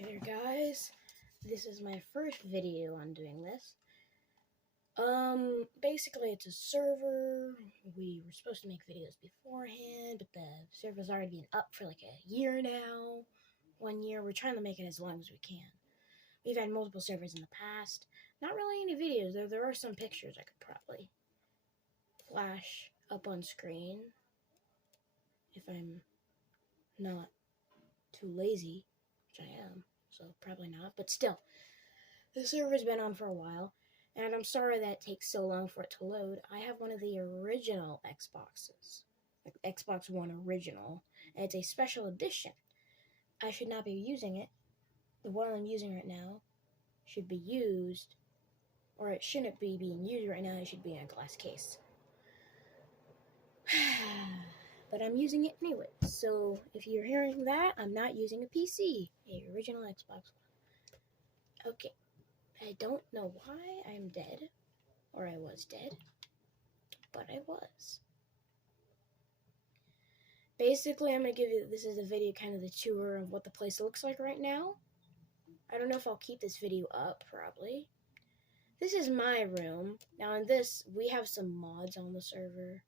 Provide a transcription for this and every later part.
Hey there guys, this is my first video on doing this. Basically it's a server. We were supposed to make videos beforehand, but the server's already been up for like a year now. 1 year. We're trying to make it as long as we can. We've had multiple servers in the past. Not really any videos, though there are some pictures I could probably flash up on screen if I'm not too lazy, which I am, so probably not, but still. The server's been on for a while, and I'm sorry that it takes so long for it to load. I have one of the original Xboxes, like Xbox One original, and it's a special edition. I should not be using it. The one I'm using right now should be used, or it shouldn't be being used right now. It should be in a glass case. But I'm using it anyway, so if you're hearing that, I'm not using a PC, a original Xbox One. Okay. I don't know why I'm dead, or I was dead, but I was. Basically, I'm going to give you, this is a video, kind of the tour of what the place looks like right now. I don't know if I'll keep this video up, probably. This is my room. Now in this, we have some mods on the server.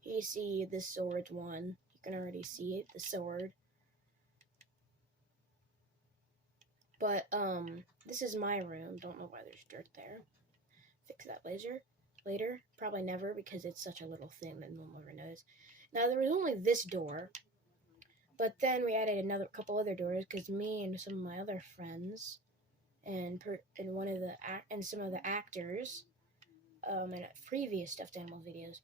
Here you see this sword one. You can already see it, the sword. But, this is my room. Don't know why there's dirt there. Fix that later. Probably never, because it's such a little thing that no one ever knows. Now, there was only this door, but then we added another couple other doors, because me and some of my other friends, and some of the actors, in previous stuffed animal videos,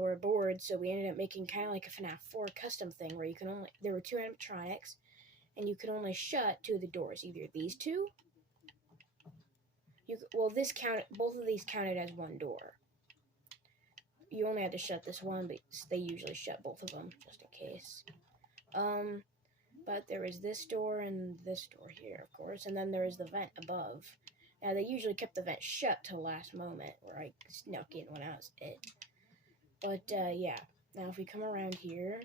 were bored, so we ended up making kind of like a FNAF 4 custom thing, where there were 2 animatronics, and you could only shut 2 of the doors, either these 2, both of these counted as 1 door. You only had to shut this one, but they usually shut both of them, just in case. But there was this door and this door here, of course, and then there was the vent above. Now, they usually kept the vent shut till last moment, where I snuck in when I was it. But, yeah. Now, if we come around here,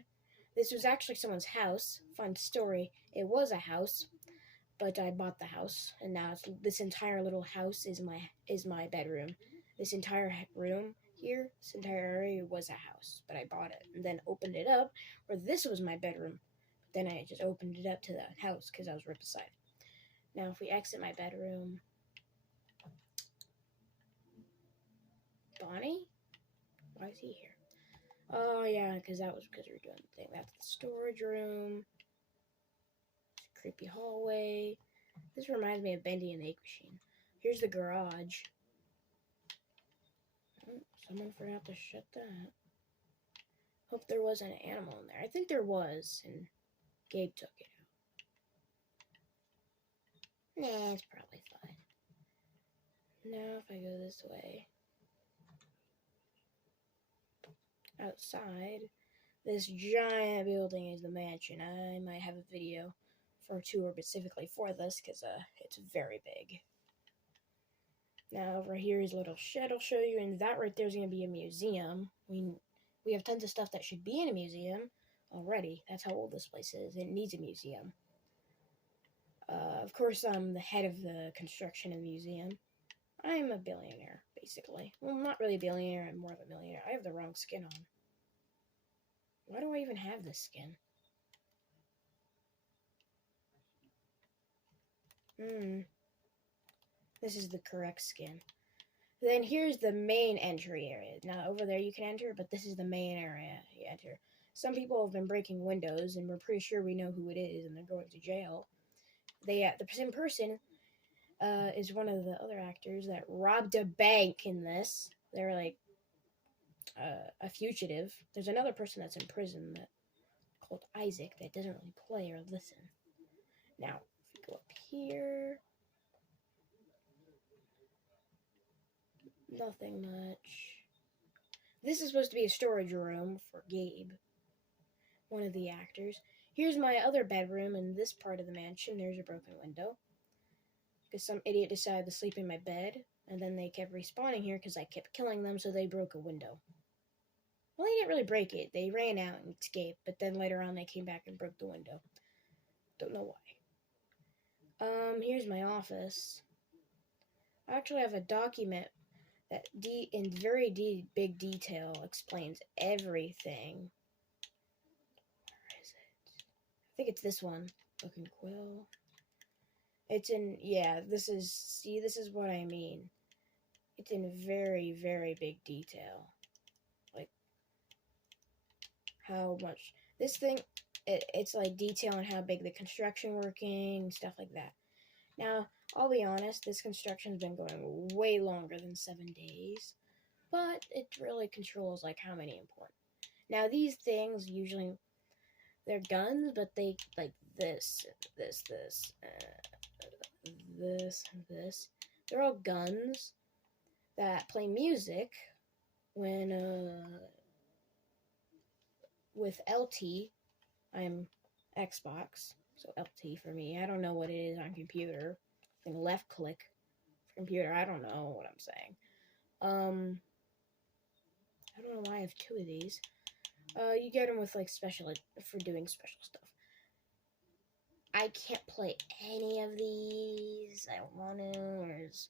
this was actually someone's house. Fun story. It was a house, but I bought the house, and now this entire little house is my bedroom. This entire room here, this entire area was a house, but I bought it and then opened it up where this was my bedroom. But then I just opened it up to the house because I was right beside it. Now, if we exit my bedroom, Bonnie? Why is he here? Oh, yeah, because we were doing the thing. That's the storage room. Creepy hallway. This reminds me of Bendy and the Egg Machine. Here's the garage. Oh, someone forgot to shut that. Hope there wasn't an animal in there. I think there was, and Gabe took it out. Nah, it's probably fine. Now, if I go this way, outside, this giant building is the mansion. I might have a video for a tour specifically for this, because it's very big. Now, over here is a little shed I'll show you, and that right there is going to be a museum. We have tons of stuff that should be in a museum already. That's how old this place is. It needs a museum. Of course, I'm the head of the construction of the museum. I'm a billionaire, basically. Well, not really a billionaire, I'm more of a millionaire. I have the wrong skin on. Why do I even have this skin? This is the correct skin. Then here's the main entry area. Now, over there you can enter, but this is the main area you enter. Some people have been breaking windows, and we're pretty sure we know who it is, and they're going to jail. The same person is one of the other actors that robbed a bank in this. They're like a fugitive. There's another person that's in prison called Isaac that doesn't really play or listen. Now, if we go up here, nothing much. This is supposed to be a storage room for Gabe, one of the actors. Here's my other bedroom in this part of the mansion. There's a broken window, because some idiot decided to sleep in my bed, and then they kept respawning here because I kept killing them, so they broke a window. Well, they didn't really break it. They ran out and escaped, but then later on they came back and broke the window. Don't know why. Here's my office. I actually have a document that in very big detail explains everything. Where is it? I think it's this one. Looking Quill. It's in, yeah, this is what I mean. It's in very, very big detail. Like, how much, this thing, it's like detail on how big the construction working, stuff like that. Now, I'll be honest, this construction's been going way longer than 7 days, but it really controls like how many important. Now, these things usually, they're guns, but they, like this, this, they're all guns that play music when, with LT, I'm Xbox, so LT for me. I don't know what it is on computer. I think left click for computer. I don't know what I'm saying. I don't know why I have 2 of these. You get them with like for doing special stuff. I can't play any of these. I don't want to. There's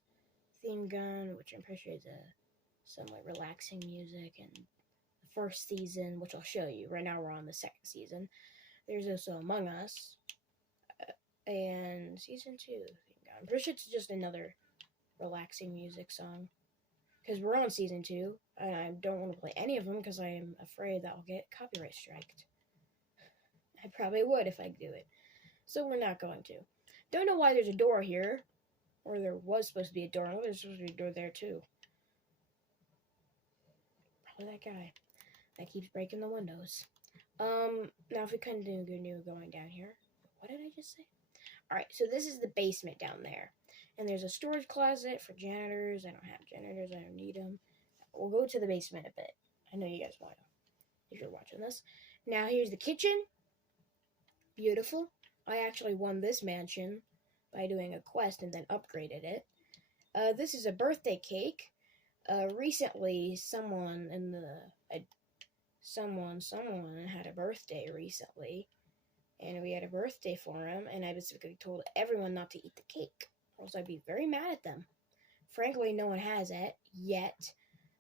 Theme Gun, which I'm pretty sure is some like relaxing music, and the first season, which I'll show you. Right now we're on the 2nd season. There's also Among Us, and season 2. I'm pretty sure it's just another relaxing music song, because we're on season 2, and I don't want to play any of them because I am afraid that I'll get copyright striked. I probably would if I do it. So we're not going to. Don't know why there's a door here. Or there was supposed to be a door. No, there's supposed to be a door there too. Probably that guy that keeps breaking the windows. Now if we continue going down here. What did I just say? Alright, so this is the basement down there. And there's a storage closet for janitors. I don't have janitors. I don't need them. We'll go to the basement a bit. I know you guys want to, if you're watching this. Now here's the kitchen. Beautiful. I actually won this mansion by doing a quest and then upgraded it. This is a birthday cake. Recently, someone had a birthday recently, and we had a birthday for him, and I basically told everyone not to eat the cake, or else I'd be very mad at them. Frankly, no one has it yet,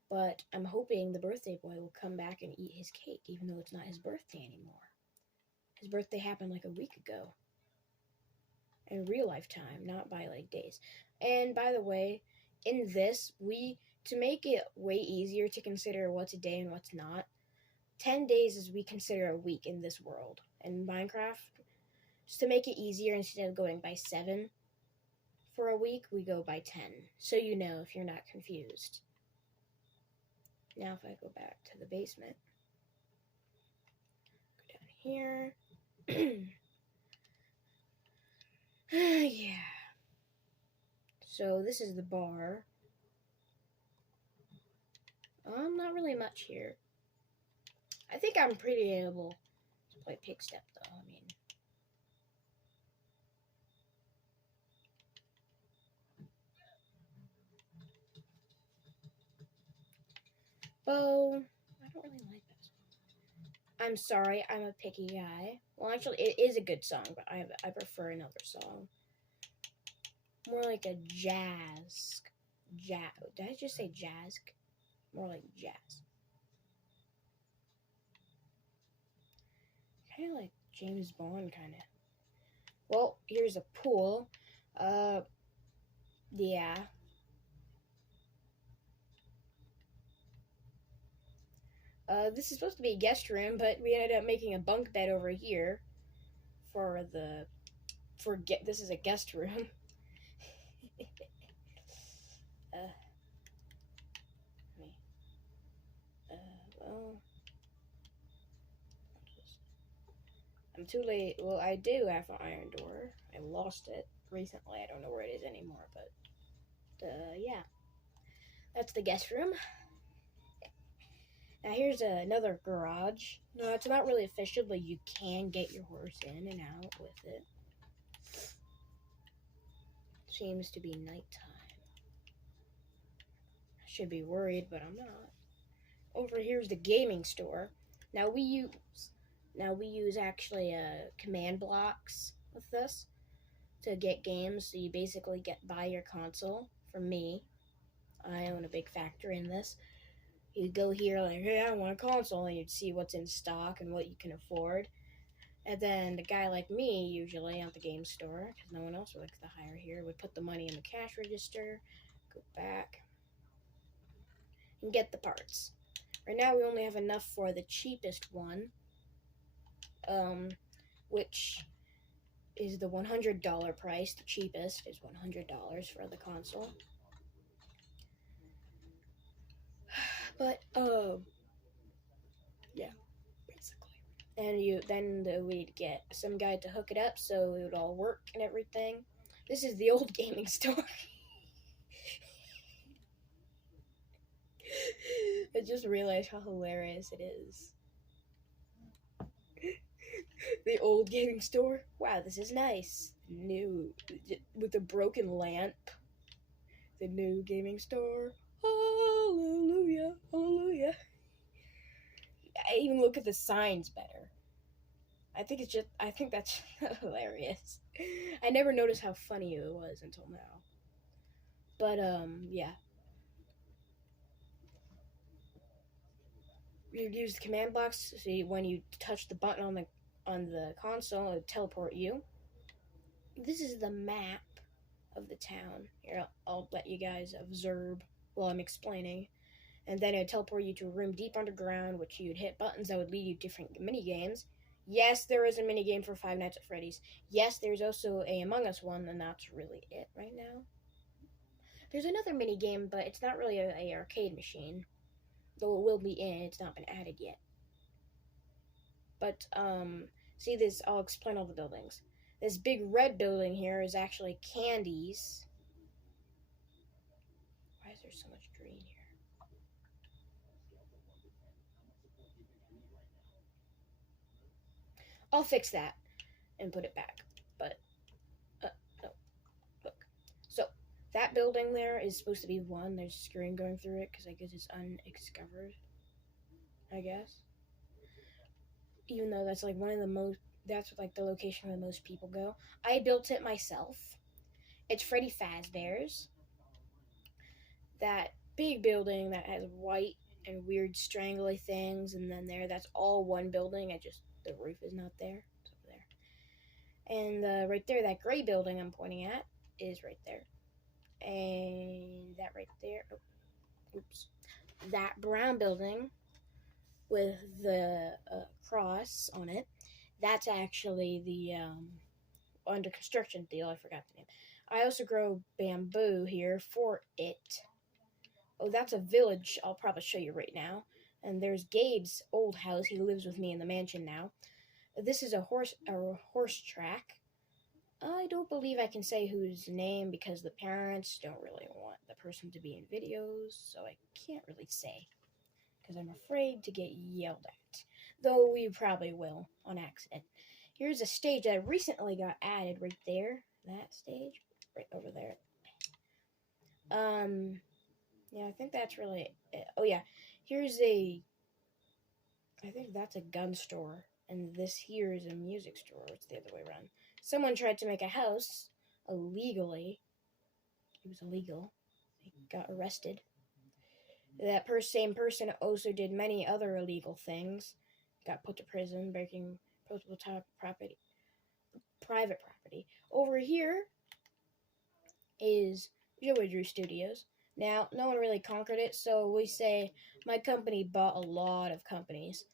but I'm hoping the birthday boy will come back and eat his cake, even though it's not his birthday anymore. His birthday happened like a week ago. In real life time, not by like days. And by the way, in this, to make it way easier to consider what's a day and what's not, 10 days is we consider a week in this world. In Minecraft, just to make it easier, instead of going by 7 for a week, we go by 10. So you know if you're not confused. Now if I go back to the basement, go down here. Yeah. So this is the bar. Not really much here. I think I'm pretty able to play Pickstep though. I mean, Bo, I don't really like that song. I'm sorry, I'm a picky guy. Well, actually, it is a good song, but I prefer another song. More like a jazz. Did I just say jazz? More like jazz. Kind of like James Bond, kind of. Well, here's a pool. Yeah. This is supposed to be a guest room, but we ended up making a bunk bed over here this is a guest room. Well, I'm too late. Well, I do have an iron door. I lost it recently. I don't know where it is anymore, but yeah. That's the guest room. Now here's another garage. No, it's not really official, but you can get your horse in and out with it. Seems to be nighttime. I should be worried, but I'm not. Over here's the gaming store. Now we use actually command blocks with this. to get games. So you basically buy your console from me. I own a big factor in this. You go here like, hey, I want a console, and you'd see what's in stock and what you can afford. And then the guy like me, usually at the game store, because no one else would like to hire here, would put the money in the cash register, go back, and get the parts. Right now we only have enough for the cheapest one, which is the $100 price. The cheapest is $100 for the console. But yeah, basically. And then we'd get some guy to hook it up so it would all work and everything. This is the old gaming store. I just realized how hilarious it is. The old gaming store. Wow, this is nice. New, with a broken lamp. The new gaming store. Hallelujah, hallelujah. I even look at the signs better. I think that's hilarious. I never noticed how funny it was until now. But, yeah. You'd use the command box, so when you touch the button on the console, it would teleport you. This is the map of the town. Here, I'll let you guys observe while I'm explaining. And then it would teleport you to a room deep underground, which you'd hit buttons that would lead you to different mini games. Yes, there is a mini game for Five Nights at Freddy's. Yes, there's also a Among Us one, and that's really it right now. There's another mini game, but it's not really a arcade machine, though it will be in. It's not been added yet. But see this? I'll explain all the buildings. This big red building here is actually Candy's. Why is there so much green here? I'll fix that and put it back. But, no. Look. So, that building there is supposed to be one. There's a screen going through it because I guess it's undiscovered. I guess. Even though that's like that's like the location where most people go. I built it myself. It's Freddy Fazbear's. That big building that has white and weird strangly things, and then that's all one building. The roof is not there. It's over there. And right there, that gray building I'm pointing at is right there. And that right there, that brown building with the cross on it, that's actually the under construction deal. I forgot the name. I also grow bamboo here for it. Oh, that's a village I'll probably show you right now. And there's Gabe's old house. He lives with me in the mansion now. This is a horse track. I don't believe I can say whose name because the parents don't really want the person to be in videos, so I can't really say because I'm afraid to get yelled at. Though we probably will on accident. Here's a stage that recently got added right there. That stage right over there. Yeah, I think that's really it. Oh yeah, I think that's a gun store, and this here is a music store. It's the other way around. Someone tried to make a house illegally. It was illegal. They got arrested. That same person also did many other illegal things. Got put to prison, breaking private property. Over here is Joey Drew Studios. Now, no one really conquered it, so we say my company bought a lot of companies.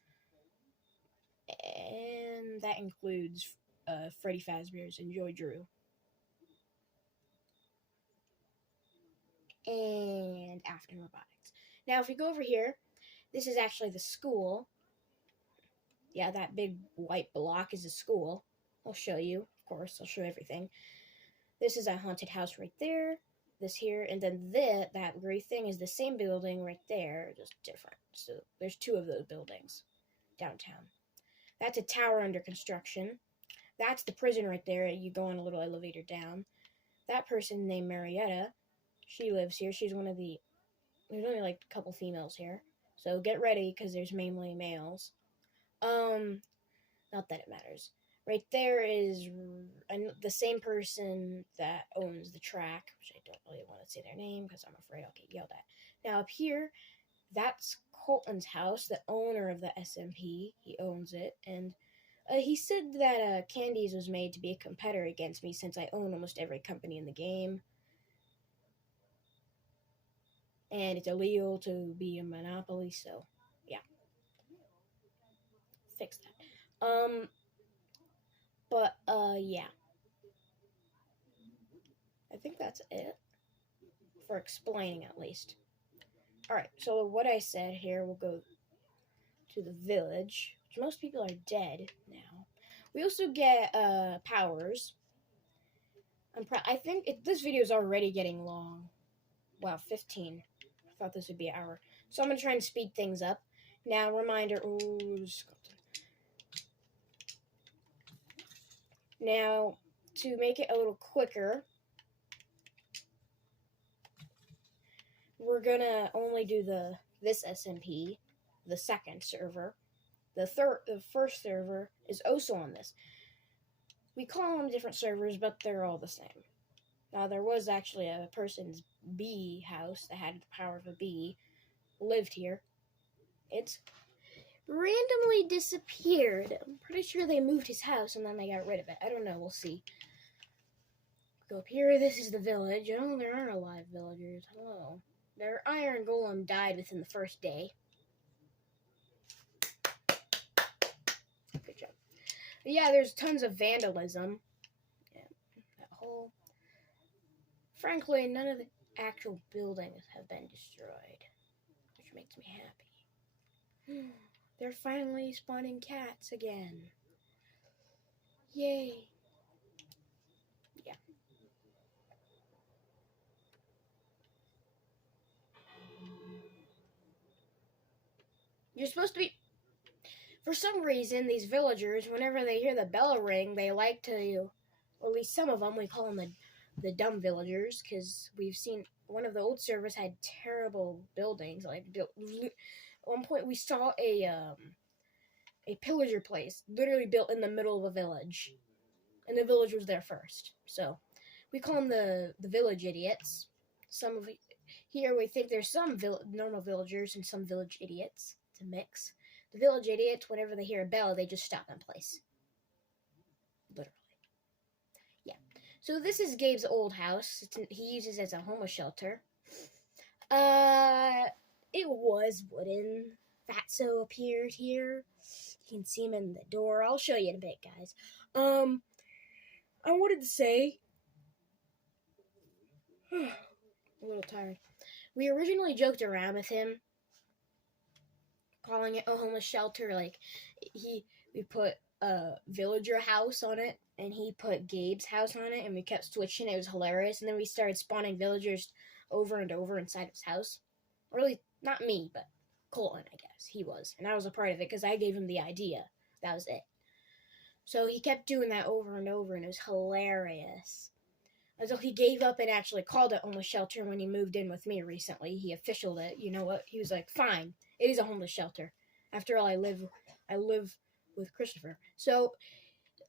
And that includes Freddy Fazbear's and Joey Drew. And Afton Robotics. Now, if we go over here, this is actually the school. Yeah, that big white block is a school. I'll show you, of course. I'll show everything. This is a haunted house right there. This here, and then that gray thing is the same building right there, just different. So there's two of those buildings downtown. That's a tower under construction. That's the prison right there. You go on a little elevator down. That person named Marietta, she lives here. She's one of there's only like a couple females here. So get ready because there's mainly males. Not that it matters. Right there is the same person that owns the track, which I don't really want to say their name because I'm afraid I'll get yelled at. Now up here, that's Colton's house, the owner of the SMP. He owns it, and he said that Candies was made to be a competitor against me since I own almost every company in the game. And it's illegal to be a monopoly, so yeah. Fix that. But yeah. I think that's it. For explaining at least. Alright, so what I said here, we'll go to the village, which most people are dead now. We also get powers. I think this video is already getting long. Wow, 15. I thought this would be an hour. So I'm going to try and speed things up. Now, reminder. Now, to make it a little quicker, we're going to only do this SMP, the second server. The first server is also on this. We call them different servers, but they're all the same. Now, there was actually a person's bee house that had the power of a bee, lived here. It's randomly disappeared. I'm pretty sure they moved his house and then they got rid of it. I don't know, we'll see. Go up here, this is the village. Oh, there aren't alive villagers. Hello. Their iron golem died within the first day. Good job. But yeah, there's tons of vandalism. Yeah, that whole... Frankly, none of the actual buildings have been destroyed, which makes me happy. They're finally spawning cats again. Yay. Yeah. You're supposed to be... For some reason, these villagers, whenever they hear the bell ring, they like to... Or at least some of them, we call them the dumb villagers, because we've seen one of the old servers had terrible buildings. Like, at one point, we saw a pillager place literally built in the middle of a village, and the village was there first. So we call them the village idiots. Some of here we think there's some normal villagers and some village idiots. It's a mix. The village idiots, whenever they hear a bell, they just stop in place. Literally. Yeah. So this is Gabe's old house. He uses it as a homeless shelter. It was wooden. Fatso appeared here. You can see him in the door. I'll show you in a bit, guys. I wanted to say... a little tired. We originally joked around with him, calling it a homeless shelter. Like, we put a villager house on it, and he put Gabe's house on it, and we kept switching. It was hilarious. And then we started spawning villagers over and over inside his house. Really, not me, but Colton, I guess. He was. And I was a part of it because I gave him the idea. That was it. So he kept doing that over and over, and it was hilarious. Until he gave up and actually called it homeless shelter when he moved in with me recently. He officialed it. You know what? He was like, fine, it is a homeless shelter. After all, I live with Christopher. So,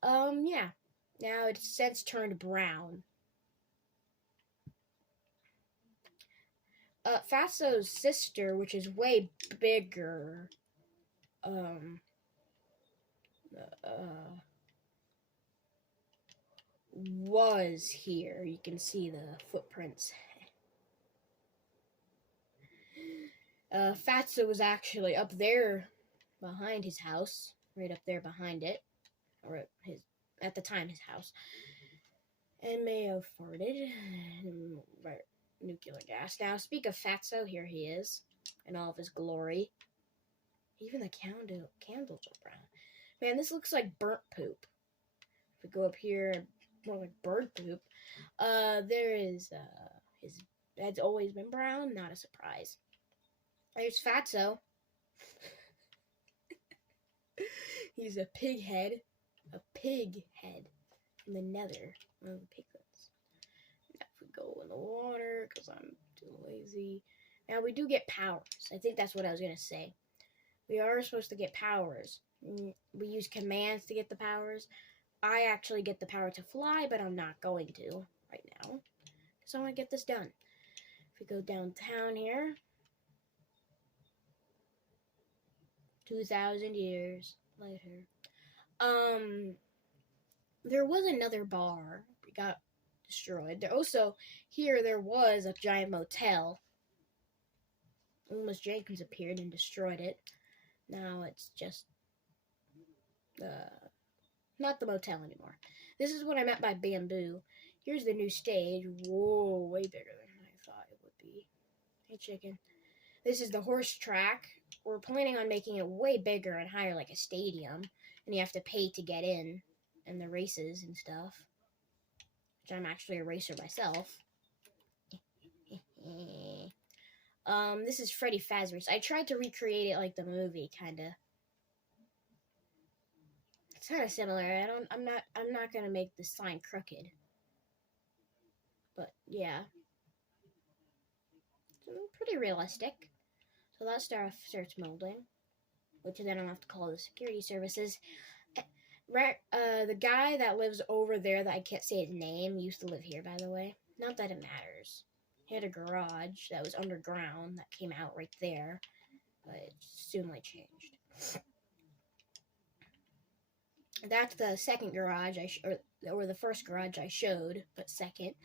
yeah. Now it's since turned brown. Fatso's sister, which is way bigger, was here. You can see the footprints. Fatso was actually up there behind his house, right up there behind it, or at the time his house, and may have farted nuclear gas. Now, speak of Fatso, here he is in all of his glory. Even the candles are brown. Man, this looks like burnt poop. If we go up here, more like bird poop. There is his bed's always been brown. Not a surprise. There's Fatso. He's a pig head. A pig head from the nether. One of the piglets. Now if we go in the water, because I'm too lazy. Now we do get powers. I think that's what I was going to say. We are supposed to get powers. We use commands to get the powers. I actually get the power to fly, but I'm not going to right now. So I want to get this done. If we go downtown here, 2,000 years later. There was another bar. It got destroyed. There also, here there was a giant motel. Amos Jenkins appeared and destroyed it. Now it's just not the motel anymore. This is what I meant by bamboo. Here's the new stage. Whoa, way bigger than I thought it would be. Hey, chicken. This is the horse track. We're planning on making it way bigger and higher, like a stadium. And you have to pay to get in, and the races and stuff. Which I'm actually a racer myself. This is Freddy Fazbear's. I tried to recreate it like the movie, kinda. It's kind of similar. I'm not gonna make the sign crooked. But yeah, it's pretty realistic. So that stuff starts molding, which then I'll have to call the security services. The guy that lives over there that I can't say his name used to live here, by the way. Not that it matters. He had a garage that was underground that came out right there, but it soon changed. That's the second garage or the first garage I showed, but second.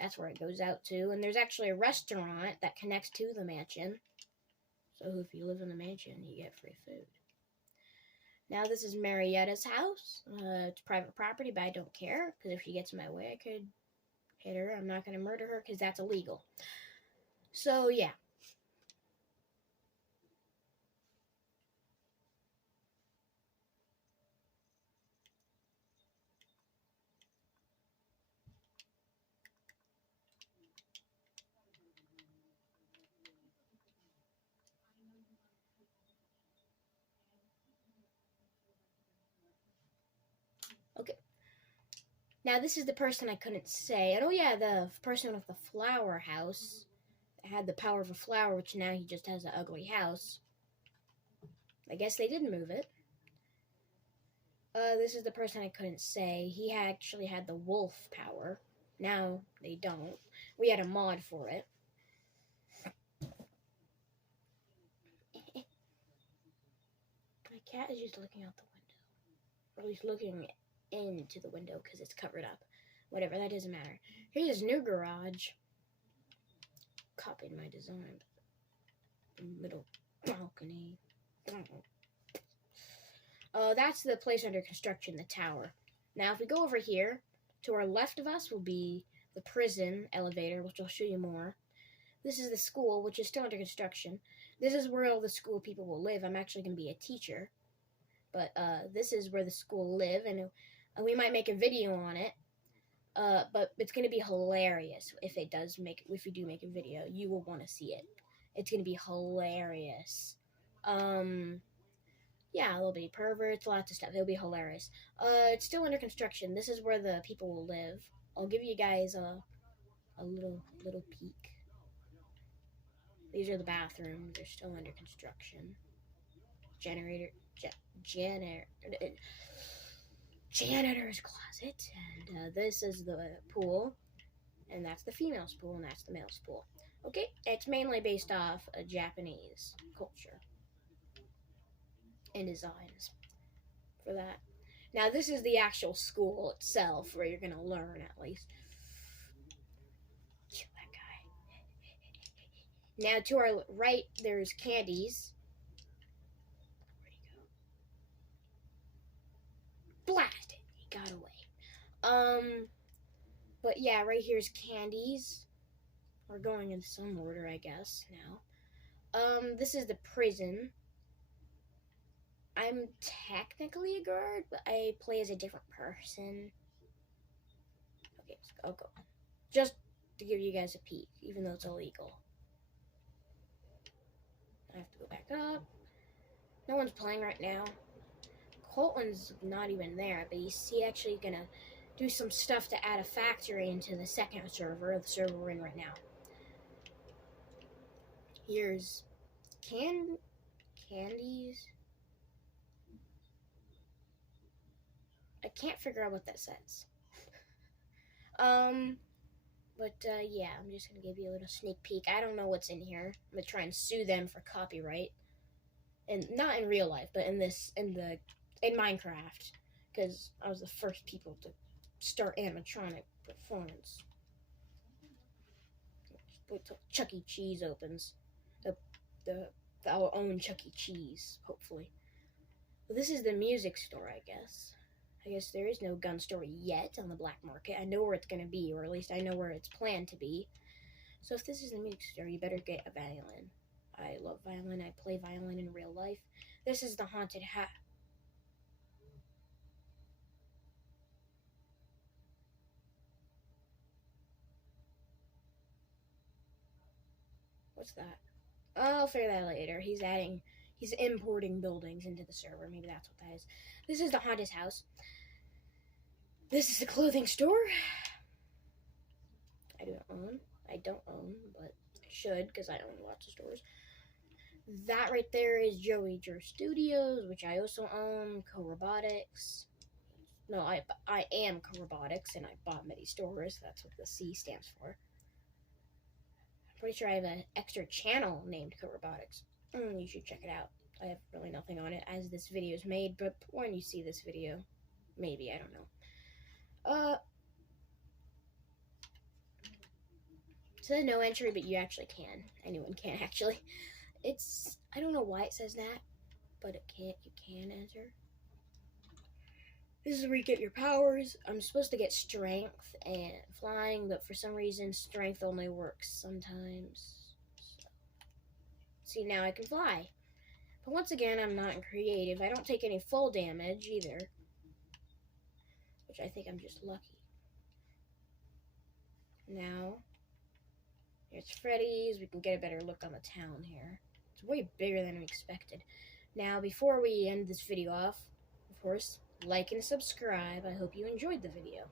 That's where it goes out to. And there's actually a restaurant that connects to the mansion. So if you live in the mansion, you get free food. Now this is Marietta's house. It's private property, but I don't care. Because if she gets in my way, I could hit her. I'm not going to murder her because that's illegal. So yeah. Okay. Now this is the person I couldn't say. And oh yeah, the person with the flower house had the power of a flower, which now he just has an ugly house. I guess they didn't move it. This is the person I couldn't say. He actually had the wolf power. Now they don't. We had a mod for it. My cat is just looking out the window. Or at least looking into the window because it's covered up. Whatever, that doesn't matter. Here's his new garage. Copied my design. Little balcony. That's the place under construction, the tower. Now, if we go over here, to our left of us will be the prison elevator, which I'll show you more. This is the school, which is still under construction. This is where all the school people will live. I'm actually going to be a teacher. But this is where the school live, and we might make a video on it. But it's going to be hilarious if we do make a video. You will want to see it. It's going to be hilarious. Yeah, there'll be perverts, lots of stuff. It'll be hilarious. It's still under construction. This is where the people will live. I'll give you guys a little peek. These are the bathrooms. They're still under construction. Janitor's closet. And this is the pool. And that's the female's pool, and that's the male's pool. Okay, it's mainly based off a Japanese culture and designs for that. Now this is the actual school itself where you're gonna learn at least. Kill that guy. Now to our right there's Candies. Where'd he go? Blast it! He got away. But yeah, right here's Candies. We're going in some order, I guess, now. This is the prison. I'm technically a guard, but I play as a different person. Okay, I'll go. Just to give you guys a peek, even though it's illegal. I have to go back up. No one's playing right now. Colton's not even there, but he's actually gonna do some stuff to add a factory into the second server, the server we're in right now. Here's Candies. I can't figure out what that says. Yeah, I'm just gonna give you a little sneak peek. I don't know what's in here. I'm gonna try and sue them for copyright, and not in real life, but in Minecraft, because I was the first people to start animatronic performance. Wait till Chuck E. Cheese opens, our own Chuck E. Cheese, hopefully. Well, this is the music store, I guess. I guess there is no gun store yet on the black market. I know where it's going to be, or at least I know where it's planned to be. So if this is the music store, you better get a violin. I love violin. I play violin in real life. This is the haunted hat. What's that? I'll figure that out later. He's importing buildings into the server. Maybe that's what that is. This is the haunted house. This is the clothing store. I don't own, but I should, because I own lots of stores. That right there is Joey Joe Studios, which I also own. Co-Robotics. No, I am Co-Robotics, and I bought many stores. That's what the C stands for. I'm pretty sure I have an extra channel named Co-Robotics. You should check it out. I have really nothing on it as this video is made, but when you see this video, maybe, I don't know. It says no entry, but you actually can. Anyone can, actually. I don't know why it says that, but you can enter. This is where you get your powers. I'm supposed to get strength and flying, but for some reason, strength only works sometimes. So. See, now I can fly. But once again, I'm not in creative. I don't take any full damage either, which I think I'm just lucky. Now, here's Freddy's. We can get a better look on the town here. It's way bigger than I expected. Now, before we end this video off, of course, like and subscribe. I hope you enjoyed the video.